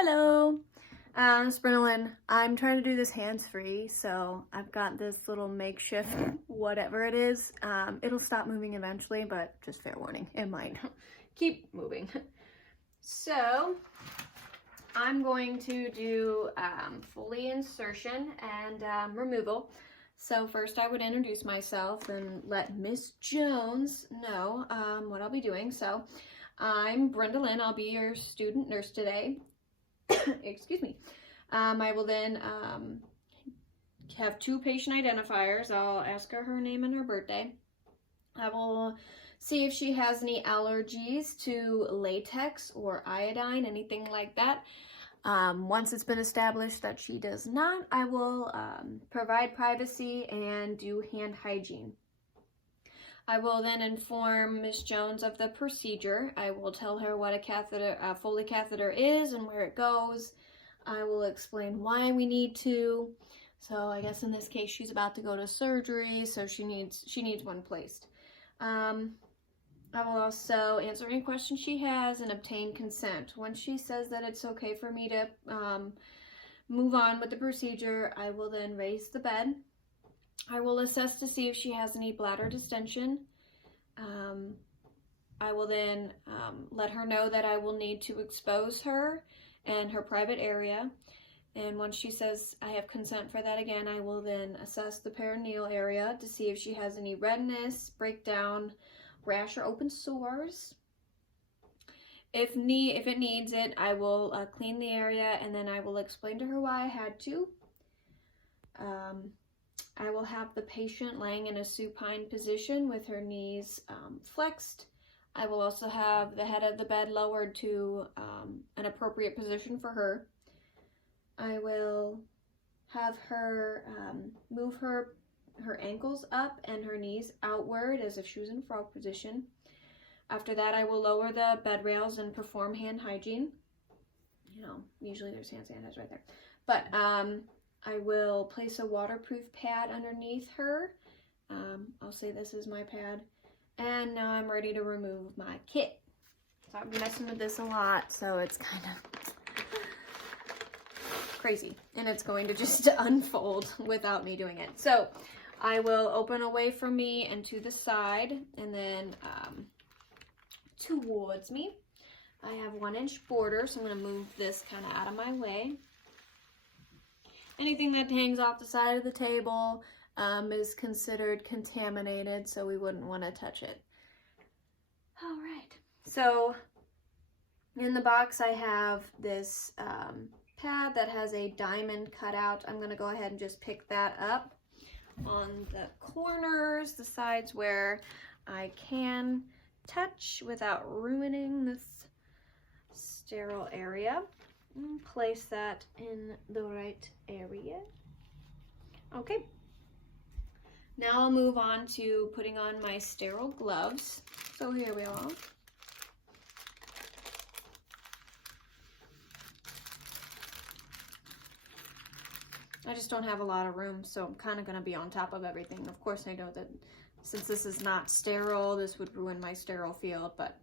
Hello, it's Brynelyn. I'm trying to do this hands-free, so I've got this little makeshift whatever it is. It'll stop moving eventually, but just fair warning, it might keep moving. So I'm going to do Foley insertion and removal. So first I would introduce myself and let Miss Jones know what I'll be doing. So I'm Brenda Lynn. I'll be your student nurse today. Excuse me. I will then have two patient identifiers. I'll ask her name and her birthday. I will see if she has any allergies to latex or iodine, anything like that. Once it's been established that she does not, I will provide privacy and do hand hygiene. I will then inform Ms. Jones of the procedure. I will tell her what a Foley catheter is and where it goes. I will explain why we need to. So I guess in this case she's about to go to surgery, so she needs one placed. I will also answer any questions she has and obtain consent. When she says that it's okay for me to move on with the procedure, I will then raise the bed. I will assess to see if she has any bladder distension. I will then let her know that I will need to expose her and her private area. And once she says I have consent for that again, I will then assess the perineal area to see if she has any redness, breakdown, rash, or open sores. If it needs it, I will clean the area, and then I will explain to her why I had to. I will have the patient laying in a supine position with her knees flexed. I will also have the head of the bed lowered to an appropriate position for her. I will have her move her ankles up and her knees outward as if she was in frog position. After that, I will lower the bed rails and perform hand hygiene. You know, usually there's hand sanitizer right there. But I will place a waterproof pad underneath her. I'll say this is my pad. And now I'm ready to remove my kit. So I'm messing with this a lot, so it's kind of crazy. And it's going to just unfold without me doing it. So I will open away from me and to the side, and then towards me. I have 1-inch border, so I'm going to move this kind of out of my way. Anything that hangs off the side of the table is considered contaminated, so we wouldn't want to touch it. All right, so in the box I have this pad that has a diamond cut out. I'm going to go ahead and just pick that up on the corners, the sides where I can touch without ruining this sterile area. And place that in the right area. Okay. Now I'll move on to putting on my sterile gloves. So here we are. I just don't have a lot of room, so I'm kind of going to be on top of everything. Of course, I know that since this is not sterile, this would ruin my sterile field, but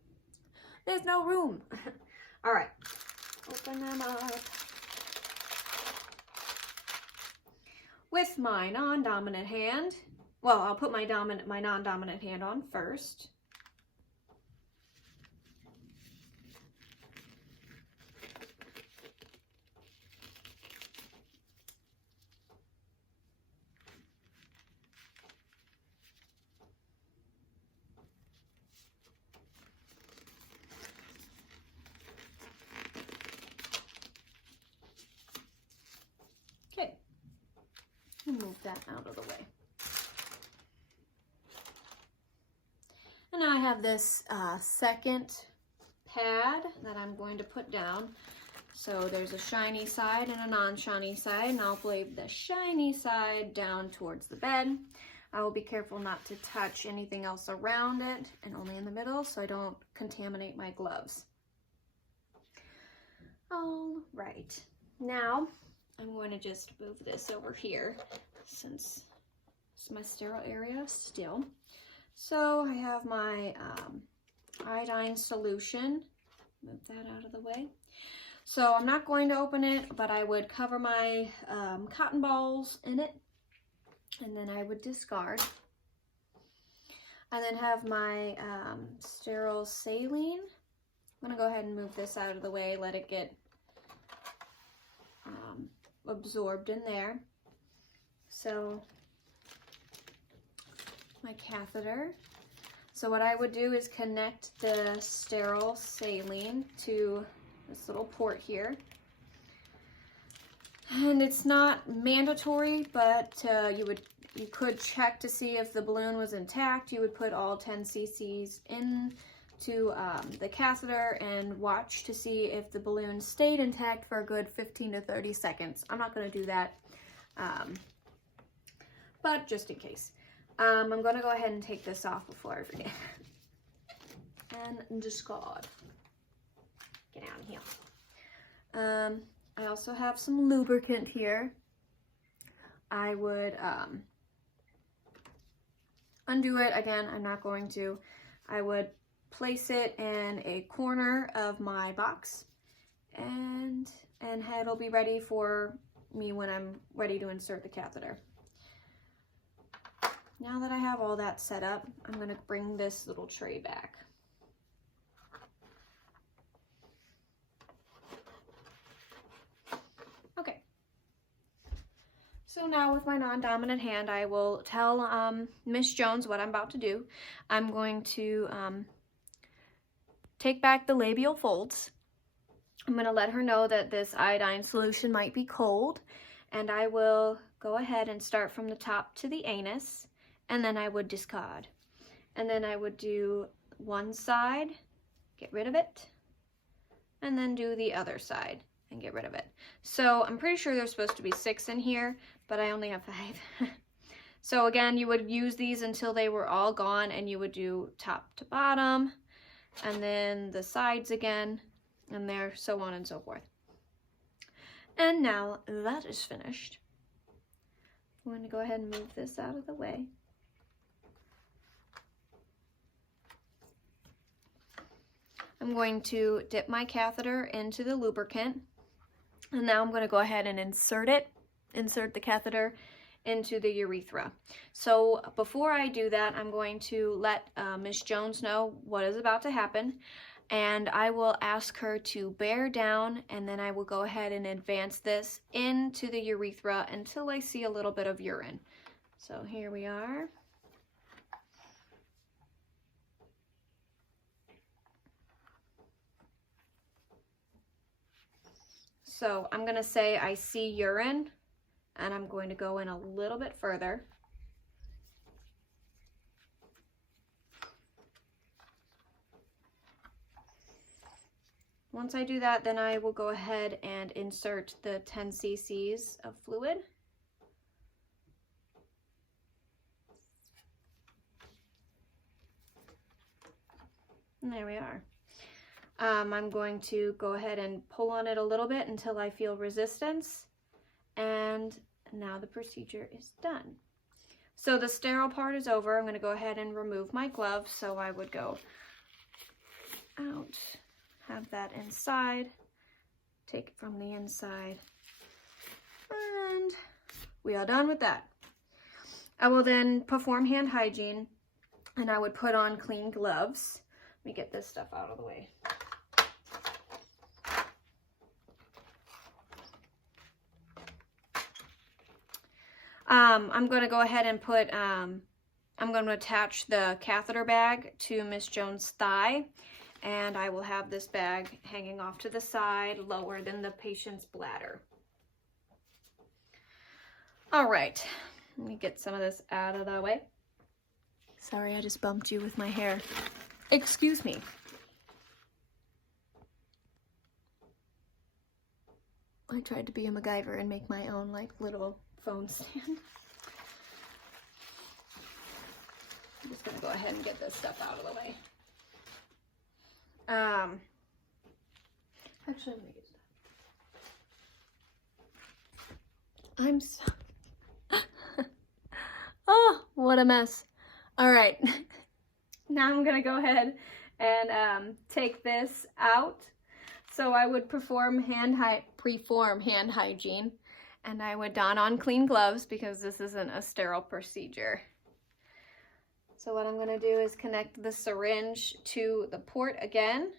there's no room. All right. Open them up. With my non-dominant hand, well, I'll put my non-dominant hand on first. Move that out of the way. And now I have this second pad that I'm going to put down. So there's a shiny side and a non-shiny side, and I'll lay the shiny side down towards the bed. I will be careful not to touch anything else around it, and only in the middle so I don't contaminate my gloves. All right, now I'm going to just move this over here since it's my sterile area still. So I have my iodine solution. Move that out of the way. So I'm not going to open it, but I would cover my cotton balls in it, and then I would discard. I then have my sterile saline. I'm gonna go ahead and move this out of the way, let it get absorbed in there. So my catheter. So what I would do is connect the sterile saline to this little port here. And it's not mandatory, but you could check to see if the balloon was intact. You would put all 10 cc's into the catheter and watch to see if the balloon stayed intact for a good 15 to 30 seconds. I'm not going to do that, but just in case. I'm going to go ahead and take this off before I forget. And discard. Get out of here. I also have some lubricant here. I would undo it. Again, I'm not going to. I would place it in a corner of my box, and it'll be ready for me when I'm ready to insert the catheter. Now that I have all that set up, I'm going to bring this little tray back. Okay. So now with my non-dominant hand, I will tell Miss Jones what I'm about to do. I'm going to take back the labial folds. I'm going to let her know that this iodine solution might be cold, and I will go ahead and start from the top to the anus, and then I would discard. And then I would do one side, get rid of it, and then do the other side and get rid of it. So I'm pretty sure there's supposed to be 6 in here, but I only have 5. So again, you would use these until they were all gone, and you would do top to bottom, and then the sides again, and there, so on and so forth. And now that is finished, I'm going to go ahead and move this out of the way. I'm going to dip my catheter into the lubricant, and now I'm going to go ahead and insert the catheter into the urethra. So before I do that, I'm going to let Miss Jones know what is about to happen, and I will ask her to bear down, and then I will go ahead and advance this into the urethra until I see a little bit of urine. So here we are. So I'm going to say I see urine, and I'm going to go in a little bit further. Once I do that, then I will go ahead and insert the 10 cc's of fluid. And there we are. I'm going to go ahead and pull on it a little bit until I feel resistance, and now the procedure is done. So the sterile part is over. I'm going to go ahead and remove my gloves. So I would go out, have that inside, take it from the inside, and we are done with that. I will then perform hand hygiene, and I would put on clean gloves. Let me get this stuff out of the way. I'm going to go ahead and put, I'm going to attach the catheter bag to Miss Jones' thigh, and I will have this bag hanging off to the side, lower than the patient's bladder. All right, let me get some of this out of the way. Sorry, I just bumped you with my hair. Excuse me. I tried to be a MacGyver and make my own, like, little phone stand. I'm just gonna go ahead and get this stuff out of the way. Actually, let me get that. I'm so... Oh, what a mess. All right. Now I'm gonna go ahead and take this out. So I would perform hand hygiene, and I would don on clean gloves because this isn't a sterile procedure. So what I'm going to do is connect the syringe to the port again.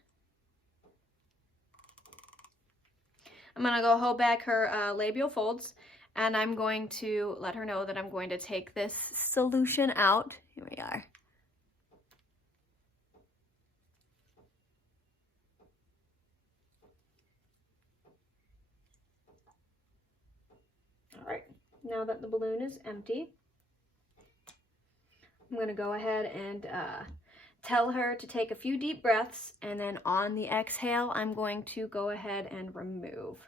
I'm going to go hold back her labial folds, and I'm going to let her know that I'm going to take this solution out. Here we are. All right, now that the balloon is empty, I'm going to go ahead and tell her to take a few deep breaths, and then on the exhale, I'm going to go ahead and remove.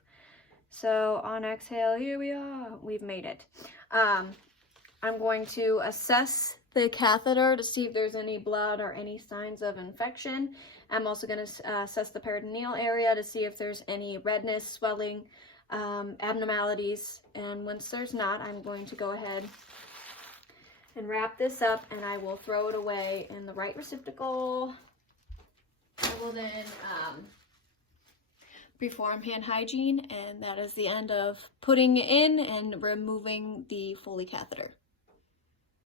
So on exhale, here we are, we've made it. I'm going to assess the catheter to see if there's any blood or any signs of infection. I'm also going to assess the peritoneal area to see if there's any redness, swelling, abnormalities, and once there's not, I'm going to go ahead and wrap this up, and I will throw it away in the right receptacle. I will then perform hand hygiene, and that is the end of putting in and removing the Foley catheter.